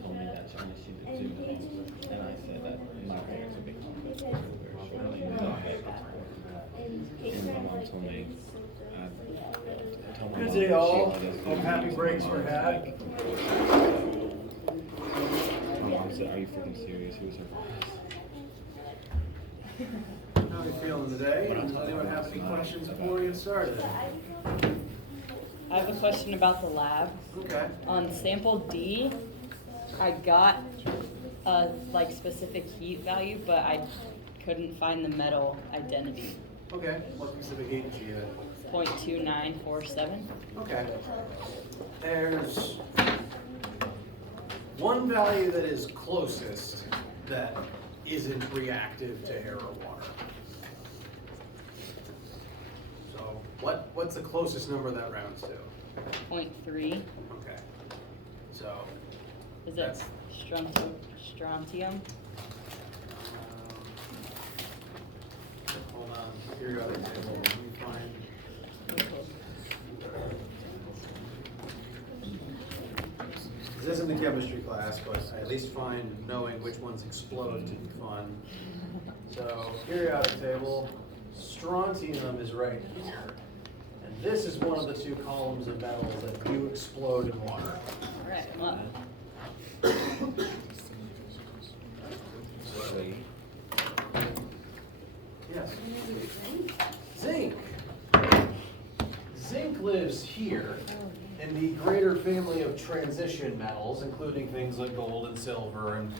told me that China she did too, and I said that my parents would be home very shortly. So I had to support that. And my mom told me, Good day, all. Hope happy breaks were had. My mom said, "Are you freaking serious? Who was her boss?" How are you feeling today? Anyone have any questions before we get started? I have a question about the lab. Okay. On sample D, I got a specific heat value, but I couldn't find the metal identity. Okay. What specific heat did you get? 0.2947. Okay. There's one value that is closest that isn't reactive to air or water. So what's the closest number that rounds to? 0.3. Okay. So Is that strontium? Hold on. Periodic table. Let me find. This isn't a chemistry class, but I at least find knowing which ones explode to be fun. So, periodic table, strontium is right here. And this is one of the two columns of metals that do explode in water. All right, I'm up. Yes. Zinc. Zinc lives here in the greater family of transition metals, including things like gold and silver and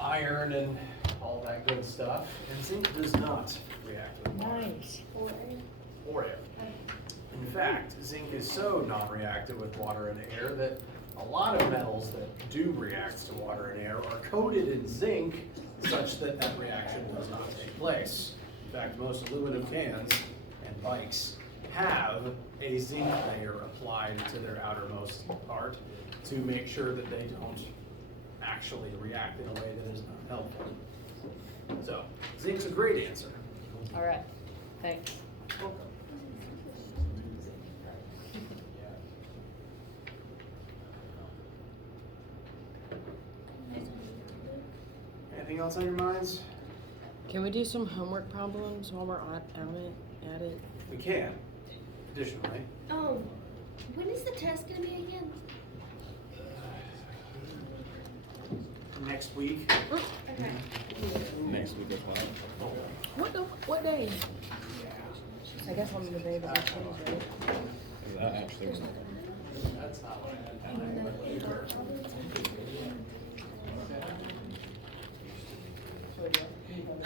iron and all that good stuff. And zinc does not react with water. Nice. Or air. In fact, zinc is so non-reactive with water and air that a lot of metals that do react to water and air are coated in zinc such that that reaction does not take place. In fact, most aluminum cans and bikes have a zinc layer applied to their outermost part to make sure that they don't actually react in a way that is not helpful. So, zinc's a great answer. All right, thanks. Anything else on your minds? Can we do some homework problems while we're at it? We can. Additionally, Oh, when is the test gonna be again? next week. Okay. Next week as well. What day? I guess on the day that we change it. That actually was That's not what I had.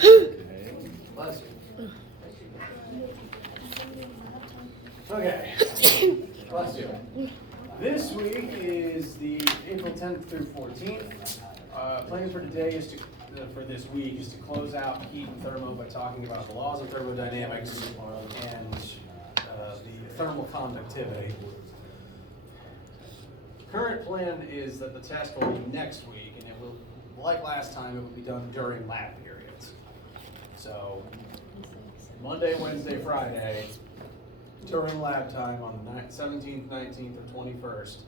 okay. Bless you. Okay. Bless you. This week is the April 10th through 14th. Plan for today is for this week is to close out heat and thermo by talking about the laws of thermodynamics and the thermal conductivity. Current plan is that the test will be next week, and it will, like last time, it will be done during lab periods. So Monday, Wednesday, Friday, during lab time on the 17th, 19th, or 21st,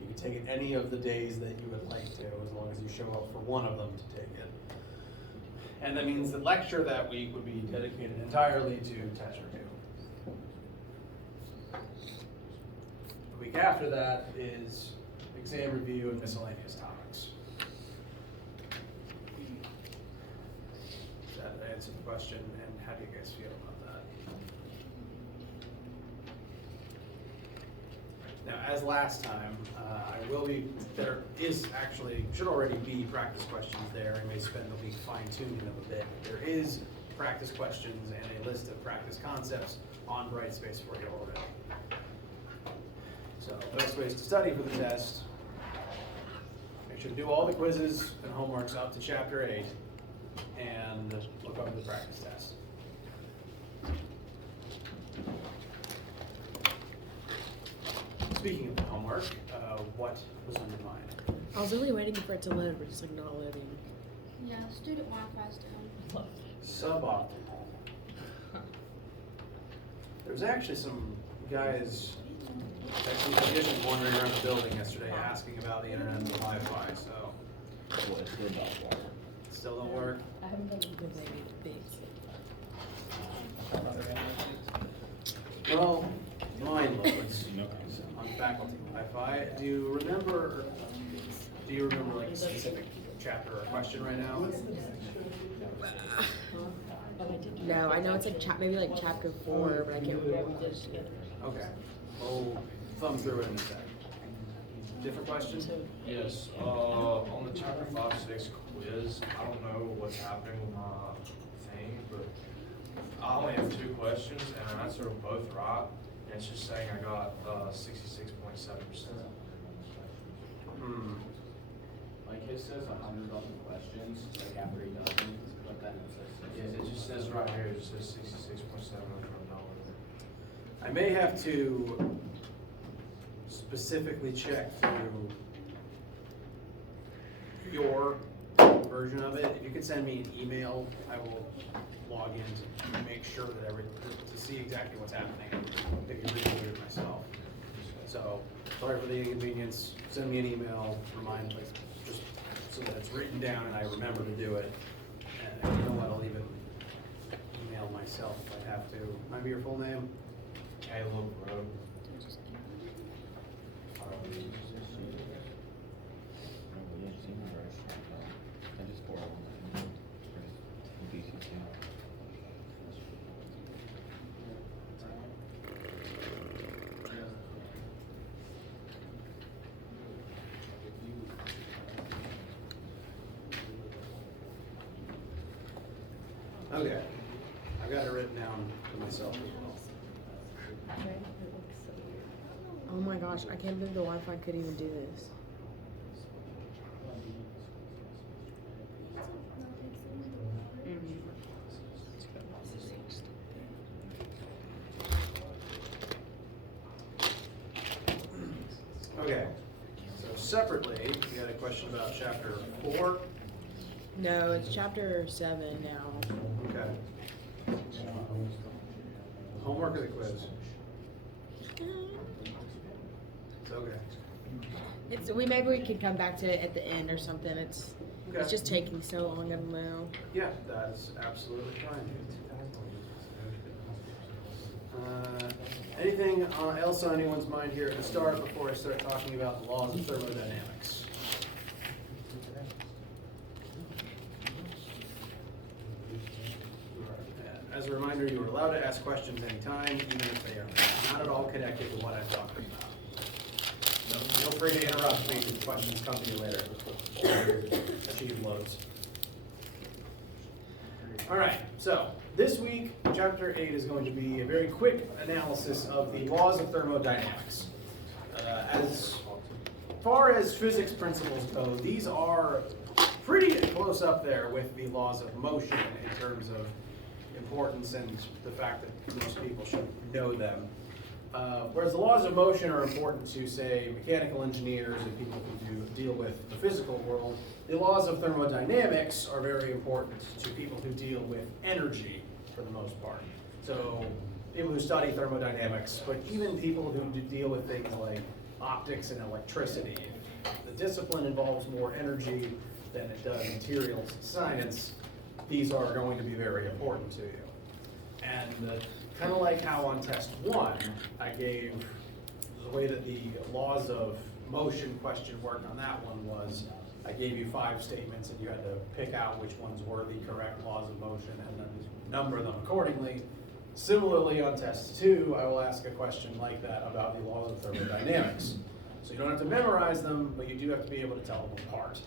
you can take it any of the days that you would like to, as long as you show up for one of them to take it. And that means the lecture that week would be dedicated entirely to test review. The week after that is exam review and miscellaneous topics. Does that answer the question, and how do you guys feel about that? Now, as last time, there is actually, should already be practice questions there. I may spend the week fine-tuning them a bit. There is practice questions and a list of practice concepts on Brightspace for you already. So, best ways to study for the test. Make sure to do all the quizzes and homeworks up to Chapter 8 and look over the practice test. Speaking of the homework, what was on your mind? I was really waiting for it to load, but it's like not loading. Yeah, student Wi-Fi's down. Suboptimal. There's actually some guys Actually, the was wandering around the building yesterday asking about the internet and the Wi-Fi, so Well, it still don't work. it still don't work. I haven't done a good lady base. Well, mine loads No. on faculty Wi-Fi. Do you remember like a specific chapter or question right now? No, I know it's like maybe like chapter 4, but I can't remember what it is. Okay. We'll thumb through it in a sec. Different question? Yes, on the chapter 5-6 quiz, I don't know what's happening with my thing, but I only have 2 questions and I answered them both right. And it's just saying I got 66.7%. Like it says 100 on the questions, like after he does them, but then it says. Yes, it just says right here, it just says 66.7 over $1. I may have to specifically check through your version of it. If you could send me an email, I will log in to make sure that to see exactly what's happening. Maybe redo it myself. So, sorry for the inconvenience. Send me an email, remind, like, just so that it's written down and I remember to do it. And you know what, I'll even email myself if I have to. Might be your full name? Caleb Rowe. I just pour it on. Okay, I've got it written down to myself as well. Oh my gosh, I can't believe the Wi-Fi could even do this. Okay, so separately, we got a question about chapter 4. No, it's chapter 7 now. Okay. Homework or the quiz? It's okay. Maybe we could come back to it at the end or something. It's Okay. just taking so long. I don't know. Yeah, that is absolutely fine. Anything else on anyone's mind here at the start before I start talking about the laws of thermodynamics? As a reminder, you are allowed to ask questions anytime, even if they are not at all connected to what I'm talking about. So feel free to interrupt me if questions come to you later. Achieve loads. All right, so this week, chapter 8 is going to be a very quick analysis of the laws of thermodynamics. As far as physics principles go, these are pretty close up there with the laws of motion in terms of importance and the fact that most people should know them. Whereas the laws of motion are important to, say, mechanical engineers and people who deal with the physical world, the laws of thermodynamics are very important to people who deal with energy for the most part. So people who study thermodynamics, but even people who deal with things like optics and electricity. The discipline involves more energy than it does materials science. These are going to be very important to you. And kind of like how on test 1, I gave the way that the laws of motion question worked on that one was I gave you 5 statements and you had to pick out which ones were the correct laws of motion and then number them accordingly. Similarly on test 2, I will ask a question like that about the laws of thermodynamics. So you don't have to memorize them, but you do have to be able to tell them apart.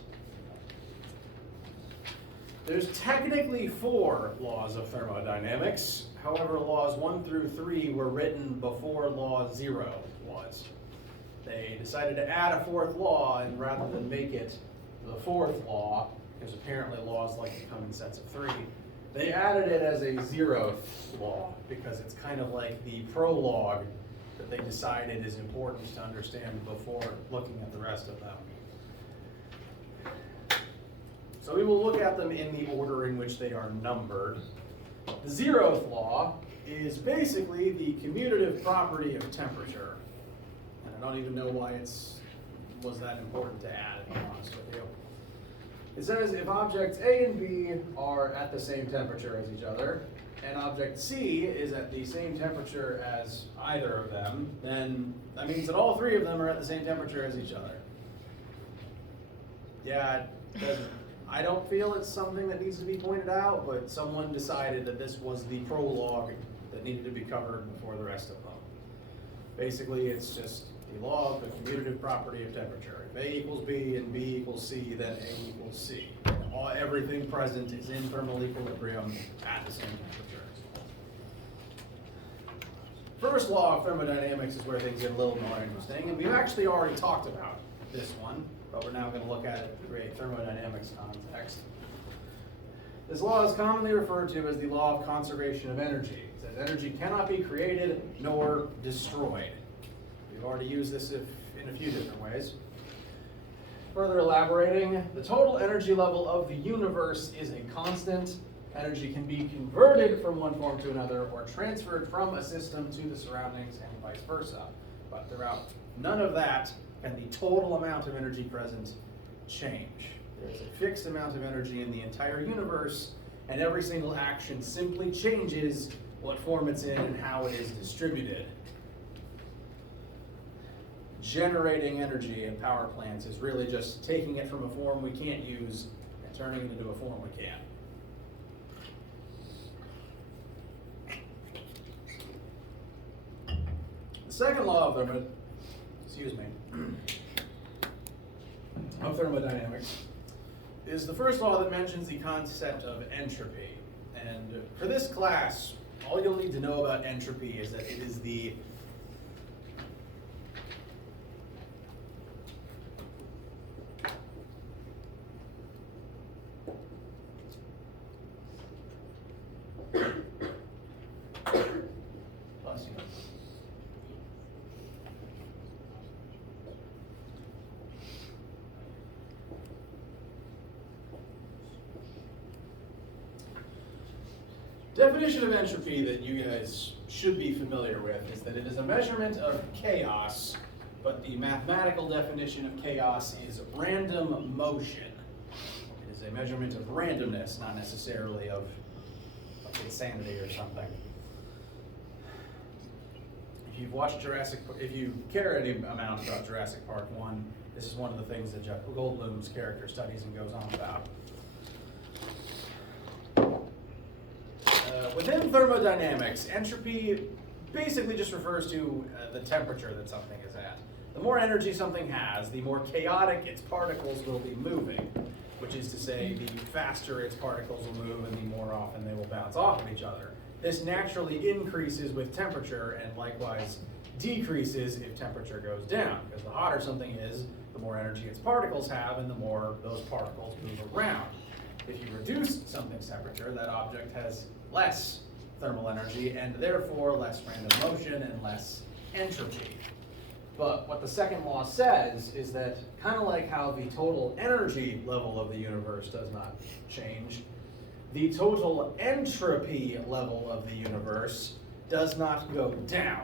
There's technically 4 laws of thermodynamics. However, laws 1 through 3 were written before law 0 was. They decided to add a 4th law, and rather than make it the 4th law, because apparently laws like to come in sets of 3, they added it as a 0th law, because it's kind of like the prologue that they decided is important to understand before looking at the rest of them. So we will look at them in the order in which they are numbered. The 0th law is basically the commutative property of temperature. I don't even know why was that important to add, if I'm honest with you. It says if objects A and B are at the same temperature as each other, and object C is at the same temperature as either of them, then that means that all three of them are at the same temperature as each other. Yeah, I don't feel it's something that needs to be pointed out, but someone decided that this was the prologue that needed to be covered before the rest of them. Basically, it's just the law of the commutative property of temperature. If A equals B and B equals C, then A equals C. Everything present is in thermal equilibrium at the same temperature. First law of thermodynamics is where things get a little more interesting, and we've actually already talked about this one, but we're now going to look at it through a thermodynamics context. This law is commonly referred to as the law of conservation of energy. It says energy cannot be created nor destroyed. We've already used this in a few different ways. Further elaborating, the total energy level of the universe is a constant. Energy can be converted from one form to another or transferred from a system to the surroundings and vice versa. But throughout none of that can the total amount of energy present change. There's a fixed amount of energy in the entire universe, and every single action simply changes what form it's in and how it is distributed. Generating energy in power plants is really just taking it from a form we can't use and turning it into a form we can. The second law of thermodynamics is the first law that mentions the concept of entropy. And for this class, all you'll need to know about entropy is that it is the definition of entropy that you guys should be familiar with is that it is a measurement of chaos, but the mathematical definition of chaos is random motion. It is a measurement of randomness, not necessarily of insanity or something. If you've watched if you care any amount about Jurassic Park 1, this is one of the things that Jeff Goldblum's character studies and goes on about. Within thermodynamics, entropy basically just refers to the temperature that something is at. The more energy something has, the more chaotic its particles will be moving, which is to say the faster its particles will move and the more often they will bounce off of each other. This naturally increases with temperature and likewise decreases if temperature goes down, because the hotter something is, the more energy its particles have and the more those particles move around. If you reduce something's temperature, that object has less thermal energy and therefore less random motion and less entropy. But what the second law says is that kind of like how the total energy level of the universe does not change, the total entropy level of the universe does not go down.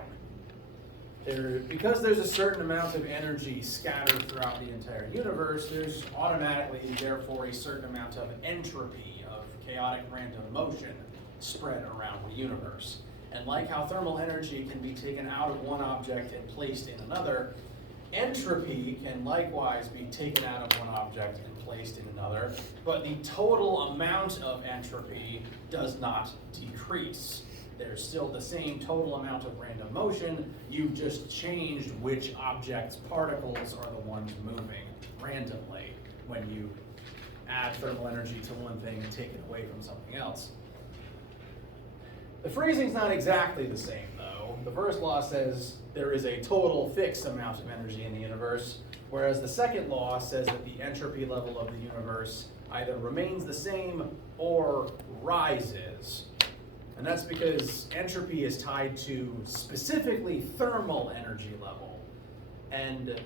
Because there's a certain amount of energy scattered throughout the entire universe, there's automatically, therefore, a certain amount of entropy, of chaotic random motion, spread around the universe. And like how thermal energy can be taken out of one object and placed in another, entropy can likewise be taken out of one object and placed in another, but the total amount of entropy does not decrease. There's still the same total amount of random motion, you've just changed which object's particles are the ones moving randomly when you add thermal energy to one thing and take it away from something else. The phrasing's not exactly the same though. The first law says there is a total fixed amount of energy in the universe, whereas the second law says that the entropy level of the universe either remains the same or rises. And that's because entropy is tied to specifically thermal energy level. And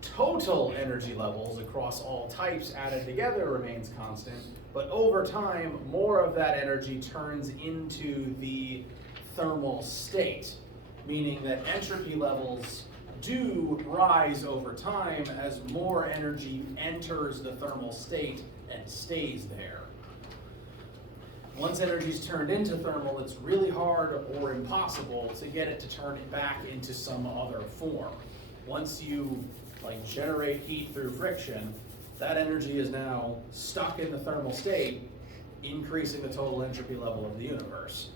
total energy levels across all types added together remains constant, but over time, more of that energy turns into the thermal state, meaning that entropy levels do rise over time as more energy enters the thermal state and stays there. Once energy is turned into thermal, it's really hard or impossible to get it to turn it back into some other form. Once you generate heat through friction, that energy is now stuck in the thermal state, increasing the total entropy level of the universe.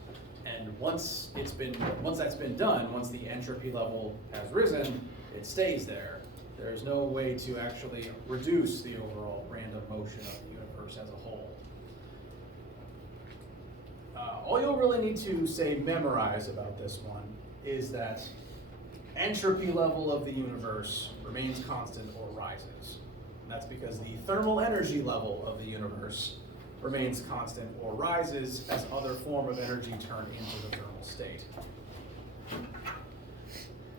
And once that's been done, once the entropy level has risen, it stays there. There's no way to actually reduce the overall random motion of the universe as a whole. All you'll really need to memorize about this one is that entropy level of the universe remains constant or rises. And that's because the thermal energy level of the universe remains constant or rises as other form of energy turn into the thermal state.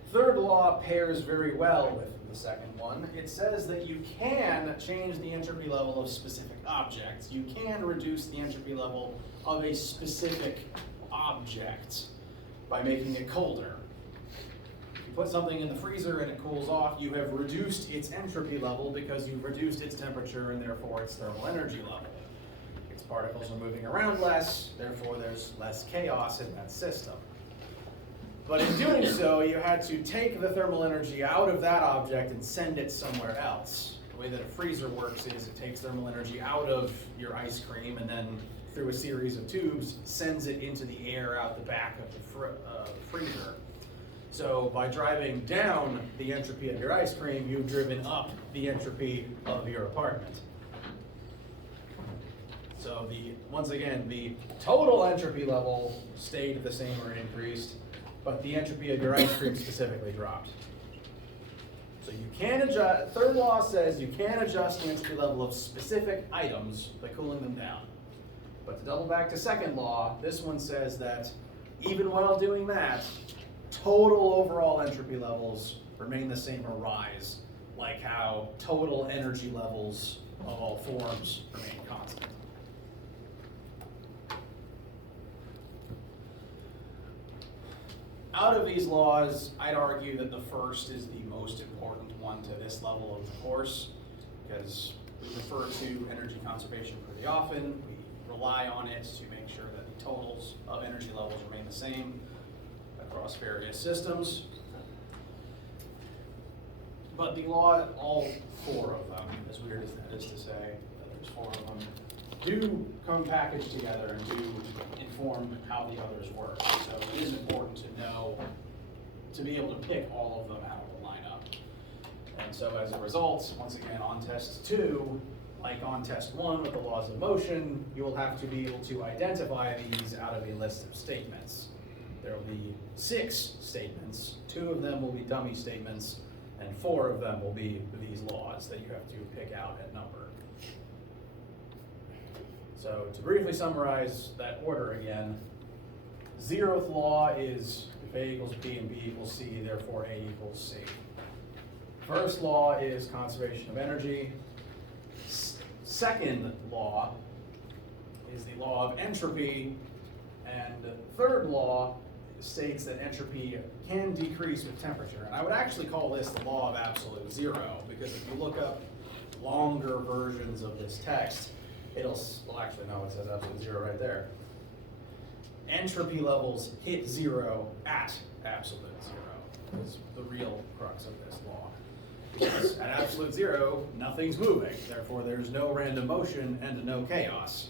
Third law pairs very well with the second one. It says that you can change the entropy level of specific objects. You can reduce the entropy level of a specific object by making it colder. If you put something in the freezer and it cools off, you have reduced its entropy level because you've reduced its temperature and therefore its thermal energy level. Its particles are moving around less, therefore there's less chaos in that system. But in doing so, you had to take the thermal energy out of that object and send it somewhere else. The way that a freezer works is it takes thermal energy out of your ice cream and then through a series of tubes sends it into the air out the back of the freezer. So by driving down the entropy of your ice cream, you've driven up the entropy of your apartment. So once again, the total entropy level stayed the same or increased, but the entropy of your ice cream specifically dropped. So you can adjust, third law says you can adjust the entropy level of specific items by cooling them down. But to double back to second law, this one says that even while doing that, total overall entropy levels remain the same or rise, like how total energy levels of all forms remain constant. Out of these laws, I'd argue that the first is the most important one to this level of the course, because we refer to energy conservation pretty often. We rely on it to make sure that the totals of energy levels remain the same across various systems. But the law, all four of them, as weird as that is to say, that there's four of them, do come packaged together and do inform how the others work. So it is important to know, to be able to pick all of them out of the lineup. And so as a result, once again, on test 2, like on test 1 with the laws of motion, you will have to be able to identify these out of a list of statements. There will be 6 statements. 2 of them will be dummy statements, and 4 of them will be these laws that you have to pick out at number. So to briefly summarize that order again, 0th law is if A equals B and B equals C, therefore A equals C. First law is conservation of energy. Second law is the law of entropy, and third law states that entropy can decrease with temperature. And I would actually call this the law of absolute zero, because if you look up longer versions of this text, well actually no, it says absolute zero right there. Entropy levels hit zero at absolute zero is the real crux of this law. Because at absolute zero, nothing's moving, therefore there's no random motion and no chaos.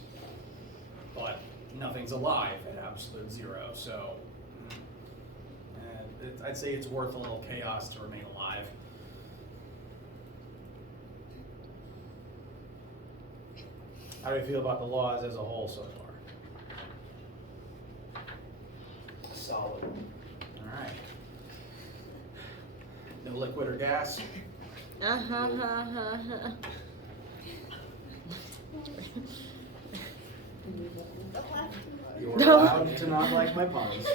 But nothing's alive at absolute zero, so I'd say it's worth a little chaos to remain alive. How do you feel about the laws as a whole so far? Solid. All right. No liquid or gas? You're allowed to not like my puns.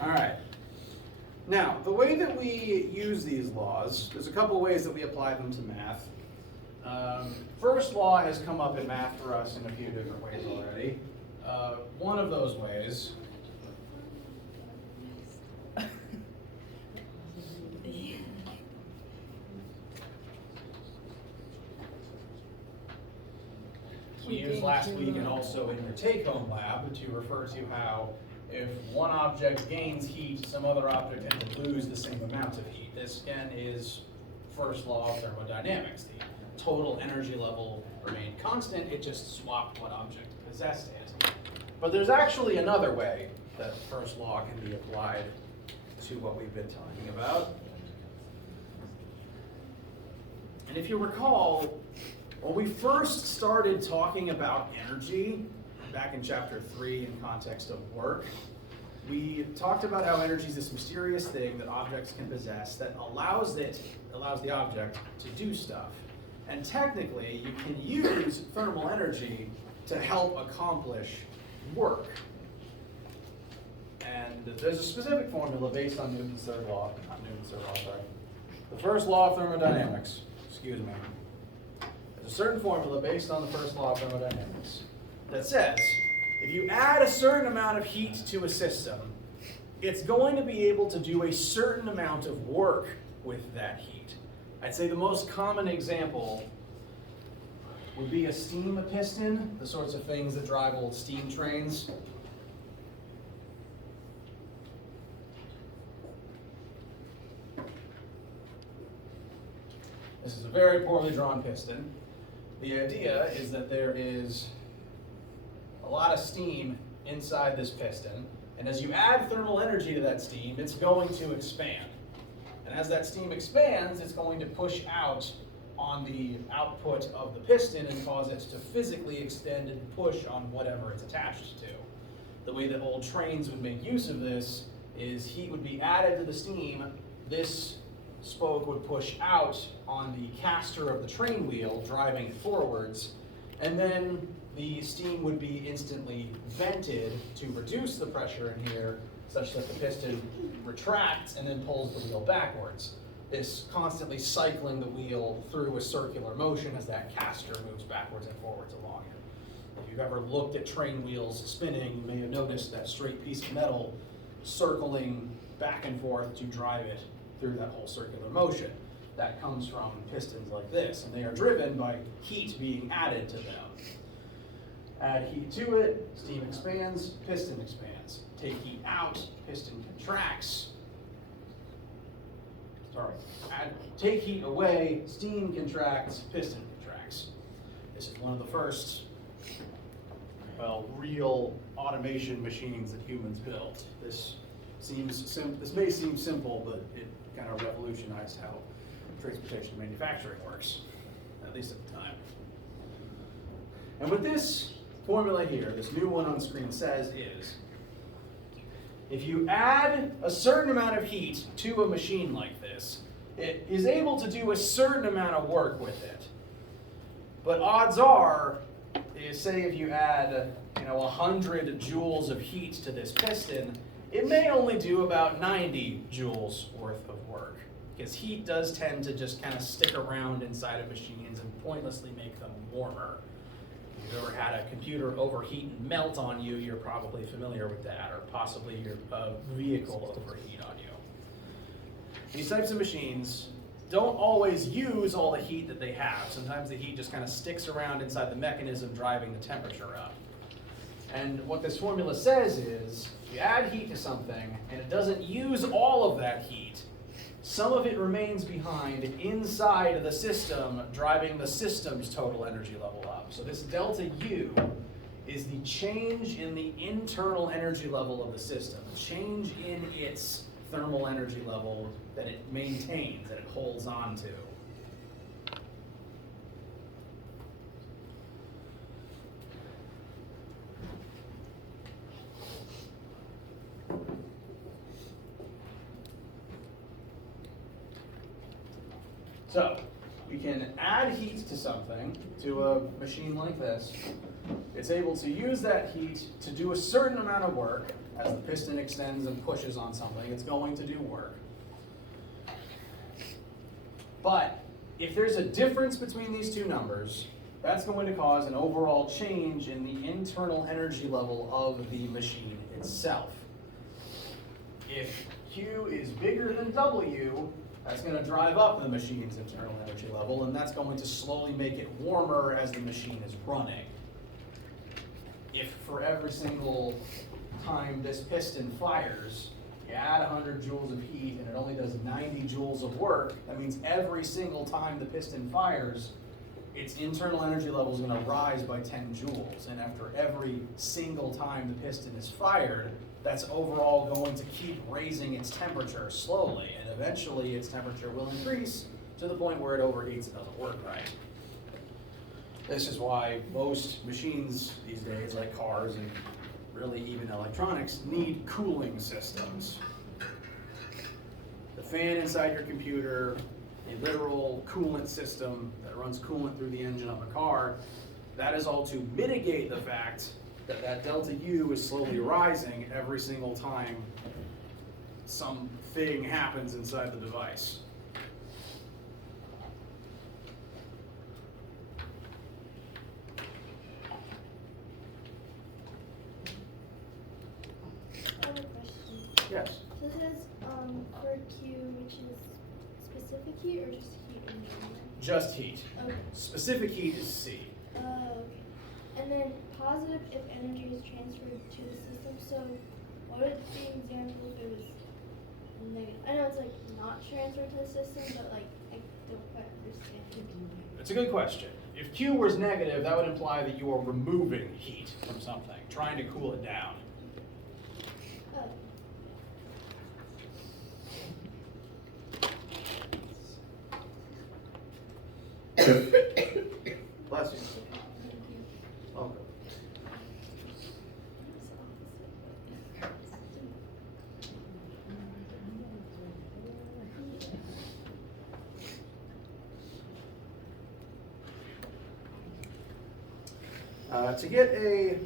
All right. Now, the way that we use these laws, there's a couple ways that we apply them to math. First law has come up in math for us in a few different ways already. One of those ways we used last week and also in your take-home lab to refer to how if one object gains heat, some other object tends to lose the same amount of heat. This, again, is first law of thermodynamics. The total energy level remained constant, it just swapped what object possessed it. But there's actually another way that first law can be applied to what we've been talking about. And if you recall, when we first started talking about energy, back in chapter 3 in context of work, we talked about how energy is this mysterious thing that objects can possess that allows the object to do stuff. And technically, you can use thermal energy to help accomplish work. And there's a specific formula based on Newton's third law, not Newton's third law, sorry. The first law of thermodynamics, excuse me. There's a certain formula based on the first law of thermodynamics that says, if you add a certain amount of heat to a system, it's going to be able to do a certain amount of work with that heat. I'd say the most common example would be a steam piston, the sorts of things that drive old steam trains. This is a very poorly drawn piston. The idea is that there is a lot of steam inside this piston, and as you add thermal energy to that steam, it's going to expand. And as that steam expands, it's going to push out on the output of the piston and cause it to physically extend and push on whatever it's attached to. The way that old trains would make use of this is heat would be added to the steam, this spoke would push out on the caster of the train wheel, driving it forwards, and then the steam would be instantly vented to reduce the pressure in here, such that the piston retracts and then pulls the wheel backwards. This constantly cycling the wheel through a circular motion as that caster moves backwards and forwards along it. If you've ever looked at train wheels spinning, you may have noticed that straight piece of metal circling back and forth to drive it through that whole circular motion. That comes from pistons like this, and they are driven by heat being added to them. Add heat to it, steam expands, piston expands. Take heat out, piston contracts. Take heat away, steam contracts, piston contracts. This is one of the first, real automation machines that humans built. This may seem simple, but it kind of revolutionized how transportation manufacturing works, at least at the time. And what this formula here, this new one on screen, says is, if you add a certain amount of heat to a machine like this, it is able to do a certain amount of work with it. But odds are, say if you add 100 joules of heat to this piston, it may only do about 90 joules worth of work, because heat does tend to just kind of stick around inside of machines and pointlessly make them warmer. If you've ever had a computer overheat and melt on you, you're probably familiar with that, or possibly your vehicle overheat on you. These types of machines don't always use all the heat that they have. Sometimes the heat just kind of sticks around inside the mechanism driving the temperature up. And what this formula says is, you add heat to something, and it doesn't use all of that heat. Some of it remains behind inside of the system, driving the system's total energy level up. So this delta U is the change in the internal energy level of the system, change in its thermal energy level that it maintains, that it holds on to. So, we can add heat to something, to a machine like this. It's able to use that heat to do a certain amount of work. As the piston extends and pushes on something, it's going to do work. But if there's a difference between these two numbers, that's going to cause an overall change in the internal energy level of the machine itself. If Q is bigger than W, that's going to drive up the machine's internal energy level, and that's going to slowly make it warmer as the machine is running. if for every single time this piston fires, you add 100 joules of heat and it only does 90 joules of work, that means every single time the piston fires, its internal energy level is going to rise by 10 joules. And after every single time the piston is fired, that's overall going to keep raising its temperature slowly. And eventually its temperature will increase to the point where it overheats and doesn't work right. This is why most machines these days, like cars and really even electronics, need cooling systems. The fan inside your computer, a literal coolant system that runs coolant through the engine of a car, that is all to mitigate the fact that that delta U is slowly rising every single time something happens inside the device. I have a question. Yes. So this is for Q, which is specific heat or just heat in general? Just heat. Okay. Specific heat is C. Okay. And then positive if energy is transferred to the system. So what would be an example if it was negative? I know it's like not transferred to the system, but like I don't quite understand. It's a good question. If Q was negative, that would imply that you are removing heat from something, trying to cool it down. Oh. Bless you. Oh, good. To get a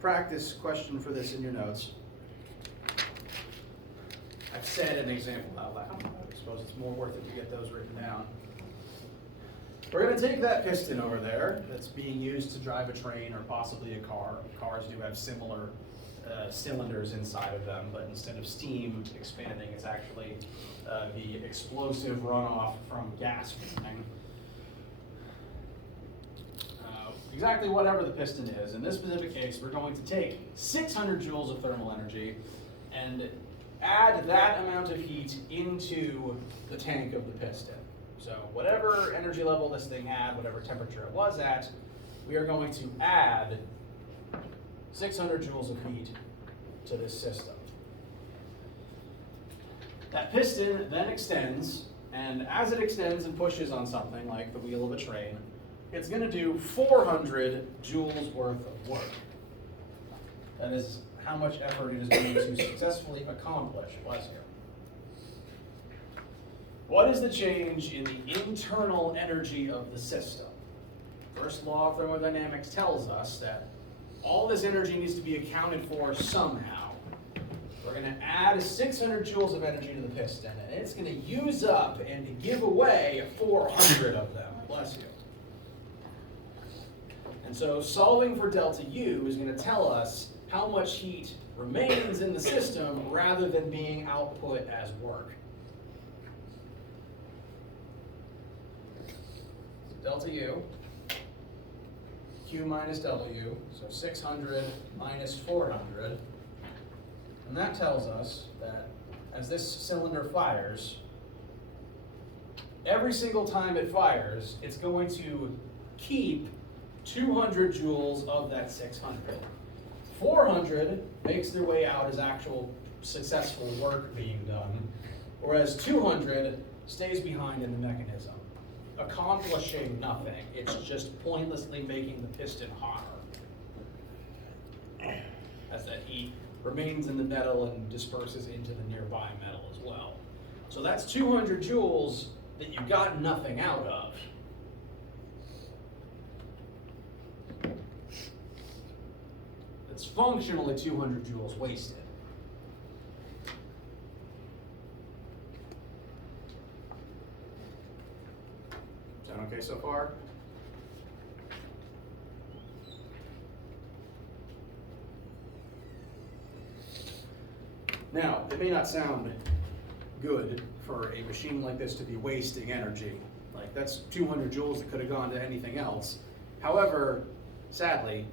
practice question for this in your notes, I've said an example out loud. I suppose it's more worth it to get those written down. We're going to take that piston over there that's being used to drive a train or possibly a car. Cars do have similar cylinders inside of them, but instead of steam expanding, it's actually the explosive runoff from gas burning. Exactly whatever the piston is. In this specific case, we're going to take 600 joules of thermal energy and add that amount of heat into the tank of the piston. So whatever energy level this thing had, whatever temperature it was at, we are going to add 600 joules of heat to this system. That piston then extends, and as it extends and pushes on something like the wheel of a train, it's going to do 400 joules worth of work. That is how much effort it is going to successfully accomplish. Bless you. What is the change in the internal energy of the system? First law of thermodynamics tells us that all this energy needs to be accounted for somehow. We're going to add 600 joules of energy to the piston, and it's going to use up and give away 400 of them. Bless you. And so solving for delta U is going to tell us how much heat remains in the system rather than being output as work. Delta U, Q minus W, so 600 minus 400. And that tells us that as this cylinder fires, every single time it fires, it's going to keep 200 joules of that 600. 400 makes their way out as actual successful work being done, whereas 200 stays behind in the mechanism, accomplishing nothing. It's just pointlessly making the piston hotter, as that heat remains in the metal and disperses into the nearby metal as well. So that's 200 joules that you got nothing out of. It's functionally 200 joules wasted. Sound okay so far? Now, it may not sound good for a machine like this to be wasting energy. Like, that's 200 joules that could have gone to anything else. However, sadly,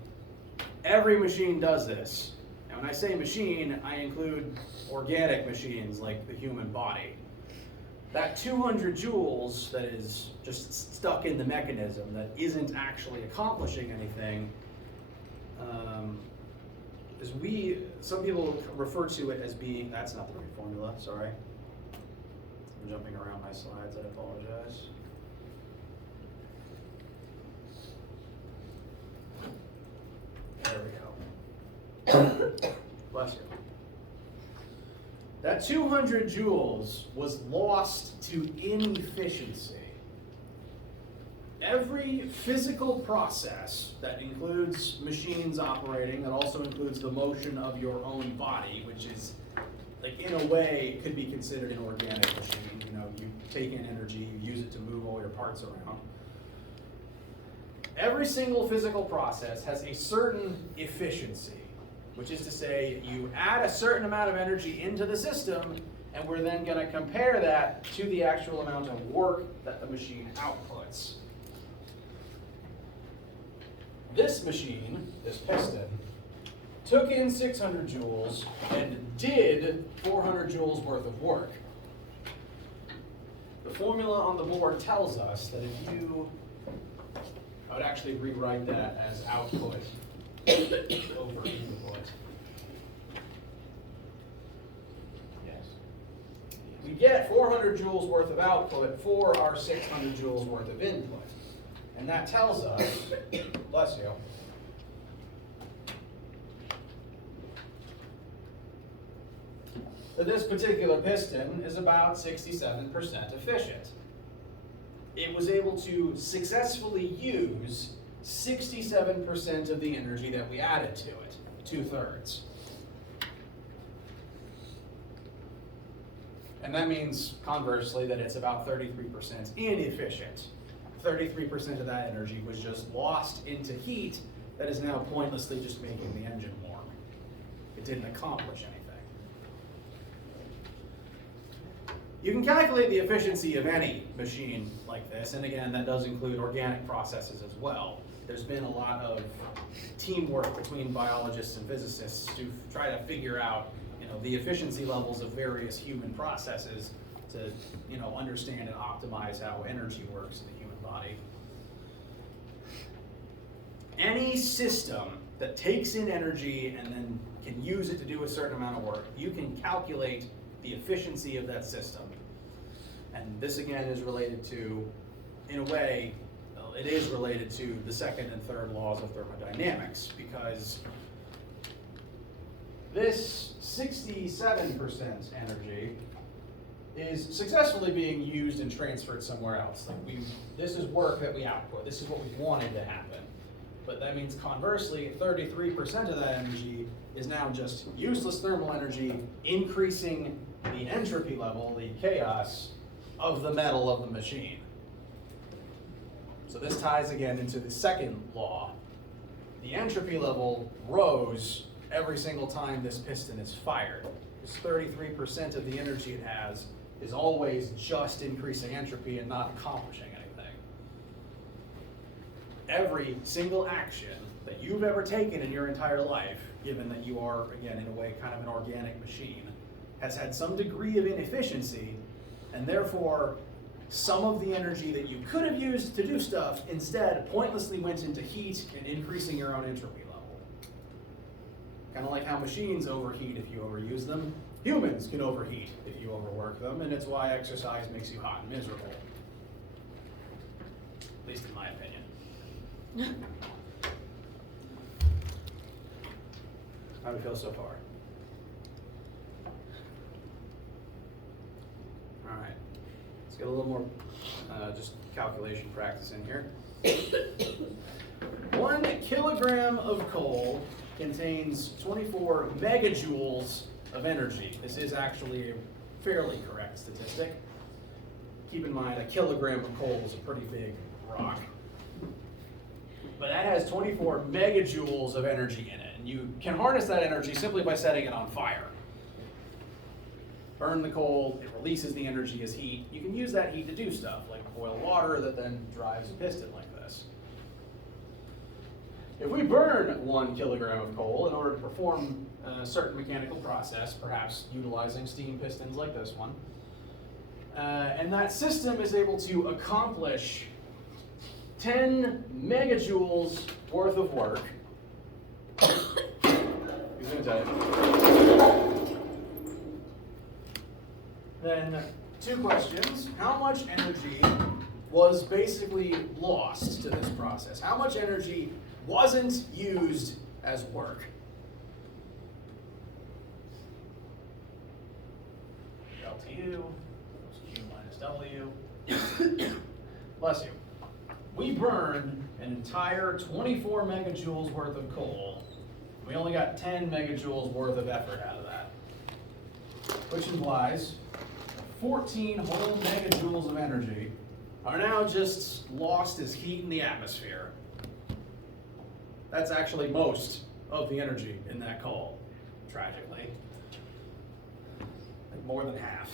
Every machine does this. And when I say machine, I include organic machines like the human body. That 200 joules that is just stuck in the mechanism, that isn't actually accomplishing anything, some people refer to it as being, that's not the right formula, sorry. I'm jumping around my slides, I apologize. There we go. Bless you. That 200 joules was lost to inefficiency. Every physical process that includes machines operating, that also includes the motion of your own body, which is, like, in a way, could be considered an organic machine. You know, you take in energy, you use it to move all your parts around. Every single physical process has a certain efficiency, which is to say you add a certain amount of energy into the system, and we're then going to compare that to the actual amount of work that the machine outputs. This machine, this piston, took in 600 joules and did 400 joules worth of work. The formula on the board tells us that if you, I would actually rewrite that as output over input. Yes. We get 400 joules worth of output for our 600 joules worth of input. And that tells us, bless you, that this particular piston is about 67% efficient. It was able to successfully use 67% of the energy that we added to it, 2/3. And that means, conversely, that it's about 33% inefficient. 33% of that energy was just lost into heat that is now pointlessly just making the engine warm. It didn't accomplish anything. You can calculate the efficiency of any machine like this, and again, that does include organic processes as well. There's been a lot of teamwork between biologists and physicists to try to figure out, the efficiency levels of various human processes to, understand and optimize how energy works in the human body. Any system that takes in energy and then can use it to do a certain amount of work, you can calculate the efficiency of that system. And this again is related to, in a way, it is related to the second and third laws of thermodynamics, because this 67% energy is successfully being used and transferred somewhere else. Like this is work that we output. This is what we wanted to happen. But that means conversely, 33% of that energy is now just useless thermal energy, increasing the entropy level, the chaos of the metal of the machine. So this ties again into the second law. The entropy level rose every single time this piston is fired. This 33% of the energy it has is always just increasing entropy and not accomplishing anything. Every single action that you've ever taken in your entire life, given that you are, again, in a way, kind of an organic machine, has had some degree of inefficiency, and therefore some of the energy that you could have used to do stuff instead pointlessly went into heat and increasing your own entropy level. Kind of like how machines overheat if you overuse them. Humans can overheat if you overwork them, and it's why exercise makes you hot and miserable. At least in my opinion. How do we feel so far? All right, let's get a little more just calculation practice in here. 1 kilogram of coal contains 24 megajoules of energy. This is actually a fairly correct statistic. Keep in mind, a kilogram of coal is a pretty big rock. But that has 24 megajoules of energy in it. And you can harness that energy simply by setting it on fire. Burn the coal, it releases the energy as heat. You can use that heat to do stuff, like boil water that then drives a piston like this. if we burn 1 kilogram of coal in order to perform a certain mechanical process, perhaps utilizing steam pistons like this one, and that system is able to accomplish 10 megajoules worth of work. He's going to tell you. Then, 2 questions. How much energy was basically lost to this process? How much energy wasn't used as work? Del to U, Q minus W. Bless you. We burned an entire 24 megajoules worth of coal. We only got 10 megajoules worth of effort out of that, which implies 14 whole megajoules of energy are now just lost as heat in the atmosphere. That's actually most of the energy in that coal, tragically. Like more than half.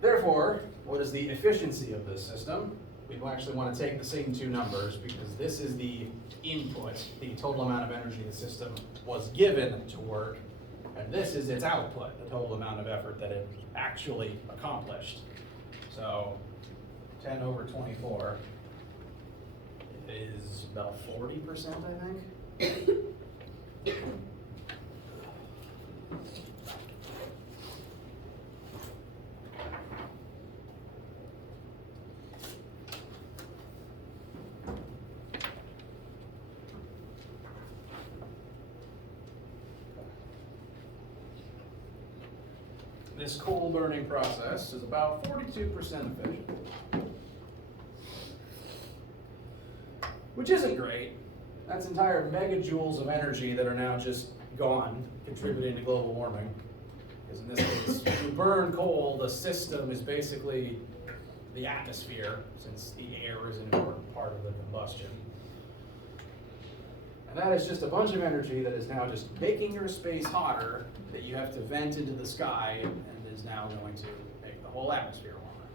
Therefore, what is the efficiency of this system? We actually want to take the same 2 numbers because this is the input, the total amount of energy the system was given to work, and this is its output, the total amount of effort that it actually accomplished. So 10 over 24 is about 40%, I think. This coal burning process is about 42% efficient, which isn't great. That's entire megajoules of energy that are now just gone, contributing to global warming. Because in this case, when you burn coal, the system is basically the atmosphere, since the air is an important part of the combustion. And that is just a bunch of energy that is now just making your space hotter, that you have to vent into the sky, and is now going to make the whole atmosphere warmer.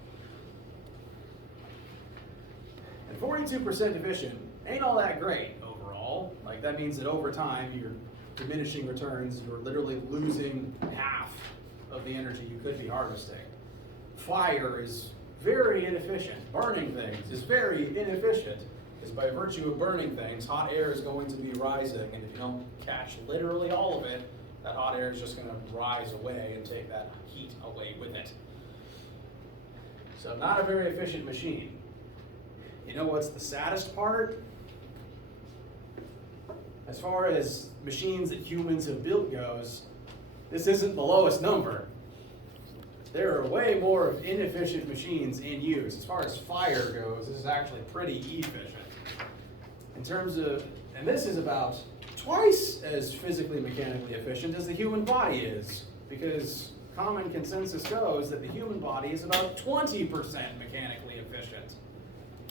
And 42% efficient ain't all that great overall. Like, that means that over time, you're diminishing returns, you're literally losing half of the energy you could be harvesting. Fire is very inefficient. Burning things is very inefficient. Because by virtue of burning things, hot air is going to be rising, and if you don't catch literally all of it, that hot air is just going to rise away and take that heat away with it. So not a very efficient machine. You know what's the saddest part? As far as machines that humans have built goes, this isn't the lowest number. There are way more inefficient machines in use. As far as fire goes, this is actually pretty efficient. In terms of, and this is about twice as physically mechanically efficient as the human body is, because common consensus goes that the human body is about 20% mechanically efficient.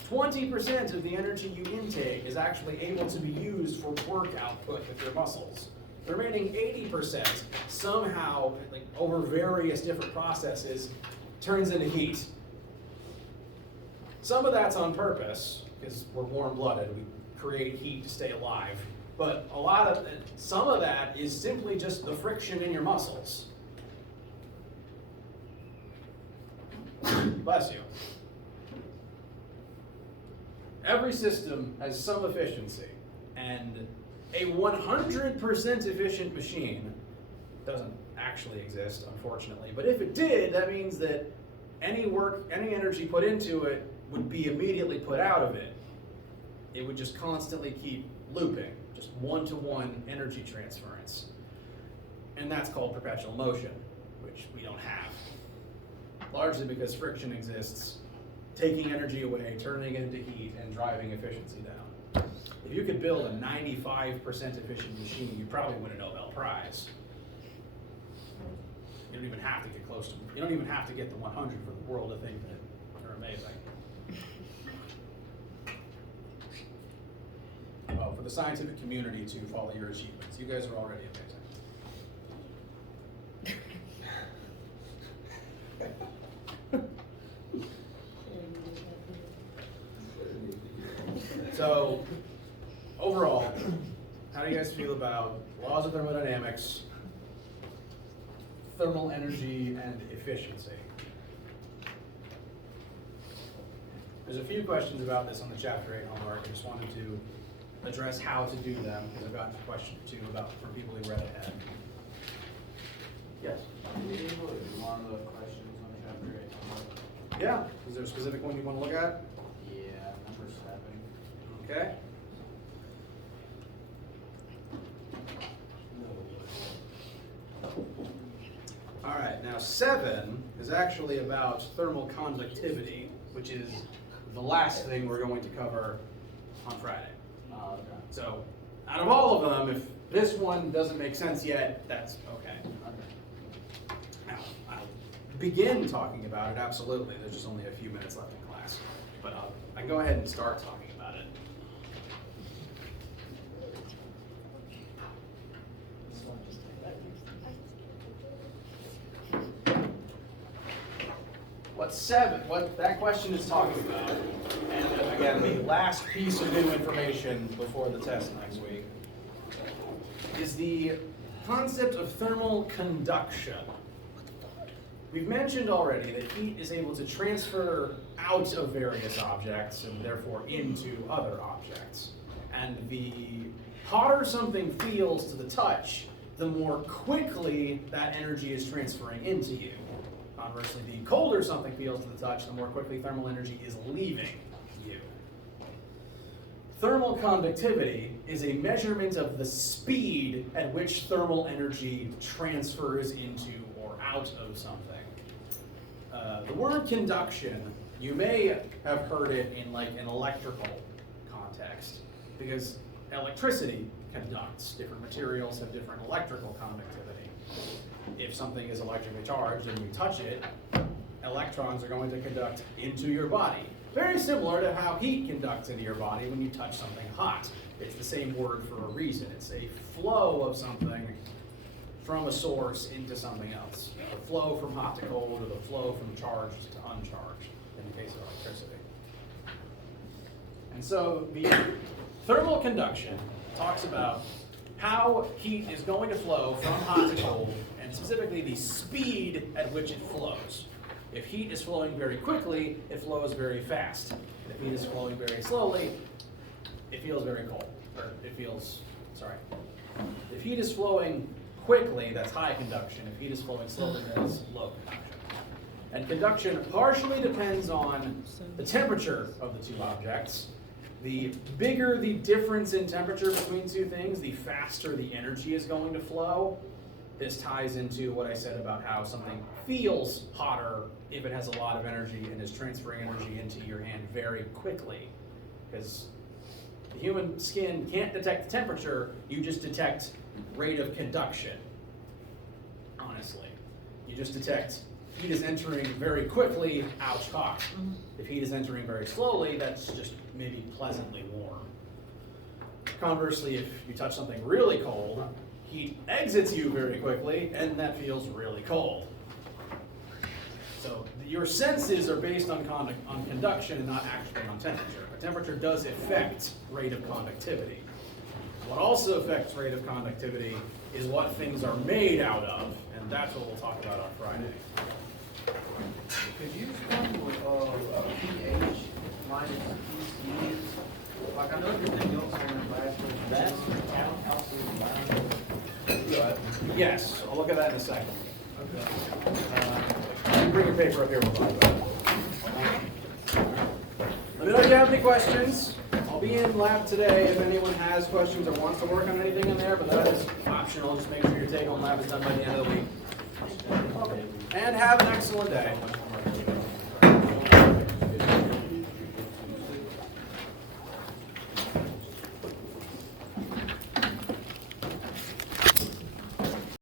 20% of the energy you intake is actually able to be used for work output with your muscles. The remaining 80% somehow, like over various different processes, turns into heat. Some of that's on purpose, because we're warm-blooded, we create heat to stay alive. But some of that is simply just the friction in your muscles. Bless you. Every system has some efficiency, and a 100% efficient machine doesn't actually exist, unfortunately. But if it did, that means that any energy put into it would be immediately put out of it. It would just constantly keep looping, just one-to-one energy transference. And that's called perpetual motion, which we don't have. Largely because friction exists, taking energy away, turning it into heat, and driving efficiency down. If you could build a 95% efficient machine, you'd probably win a Nobel Prize. You don't even have to get close to them. You don't even have to get to 100 for the world to think that they're amazing. Well, for the scientific community to follow your achievements. You guys are already amazing. So, overall, how do you guys feel about laws of thermodynamics, thermal energy, and efficiency? There's a few questions about this on the Chapter 8 homework. I just wanted to address how to do them, because I've gotten a question or two about from people who read ahead. Yes? One of the questions on chapter 8 homework. Yeah? Is there a specific one you want to look at? Yeah, number 7. Okay. All right, now 7 is actually about thermal conductivity, which is the last thing we're going to cover on Friday. Okay. So, out of all of them, if this one doesn't make sense yet, that's okay. Okay. Now, I'll begin talking about it, absolutely. There's just only a few minutes left in class. But I can go ahead and start talking about it. What that question is talking about, and again, the last piece of new information before the test next week, is the concept of thermal conduction. We've mentioned already that heat is able to transfer out of various objects and therefore into other objects. And the hotter something feels to the touch, the more quickly that energy is transferring into you. Conversely, the colder something feels to the touch, the more quickly thermal energy is leaving you. Thermal conductivity is a measurement of the speed at which thermal energy transfers into or out of something. The word conduction, you may have heard it in like an electrical context, because electricity conducts. Different materials have different electrical conductivity. If something is electrically charged and you touch it, electrons are going to conduct into your body. Very similar to how heat conducts into your body when you touch something hot. It's the same word for a reason. It's a flow of something from a source into something else. The flow from hot to cold, or the flow from charged to uncharged, in the case of electricity. And so the thermal conduction talks about how heat is going to flow from hot to cold, and specifically the speed at which it flows. If heat is flowing very quickly, it flows very fast. If heat is flowing very slowly, it feels very cold. If heat is flowing quickly, that's high conduction. If heat is flowing slowly, that's low conduction. And conduction partially depends on the temperature of the two objects. The bigger the difference in temperature between two things, the faster the energy is going to flow. This ties into what I said about how something feels hotter if it has a lot of energy and is transferring energy into your hand very quickly. Because the human skin can't detect the temperature, you just detect rate of conduction. Honestly. You just detect heat is entering very quickly, ouch, hot. If heat is entering very slowly, that's just maybe pleasantly warm. Conversely, if you touch something really cold, heat exits you very quickly, and that feels really cold. So your senses are based on conduction and not actually on temperature. But temperature does affect rate of conductivity. What also affects rate of conductivity is what things are made out of, and that's what we'll talk about on Friday. Could you explain what pH minus PCs? Like I know everything else on the class, but that's the townhouse environment. Yes, I'll look at that in a second. Okay. You can bring your paper up here, we'll talk about it. Let me know if you have any questions. I'll be in lab today if anyone has questions or wants to work on anything in there, but that is optional. Just make sure your take-home lab is done by the end of the week. And have an excellent day.